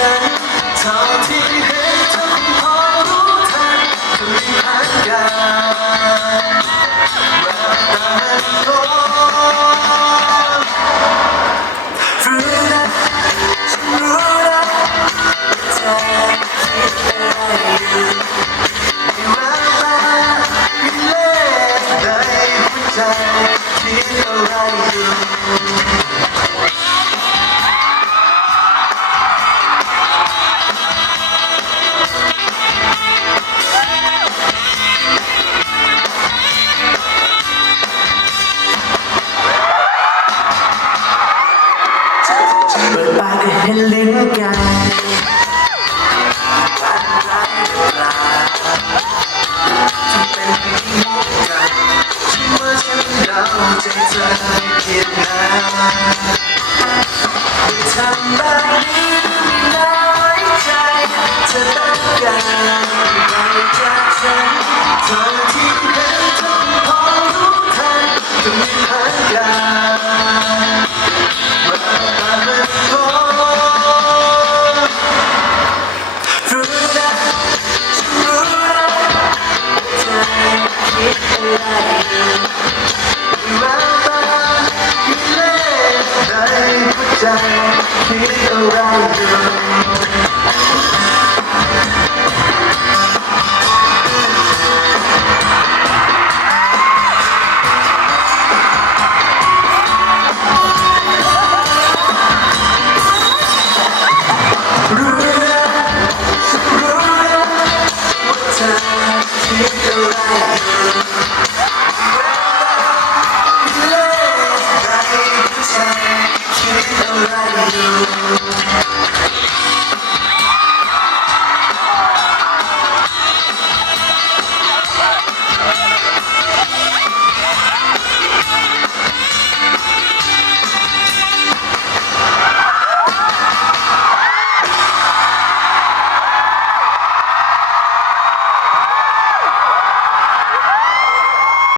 ฉันเท่าที่เห็นเธอคงพอรู้ทันจะมีพันการแววตามันร้อนรู้นะฉันรู้นะเธอคิดอะไรอยู่มีแววตามีเล่ห์ในหัวใจคิดอะไรอยู่เปิดปากได้เห็นลิ้นกันวันไรเวลาที่เป็นที่มุกกันฉันว่าฉันเดาใจเธอผิดนะที่ทำแบบนี้ไม่น่าไว้ใจเธอต้องการอะไรจากฉันเท่าที่เห็นเธอพอรู้ทันจะมีพันการใจคิดอะไรอยู่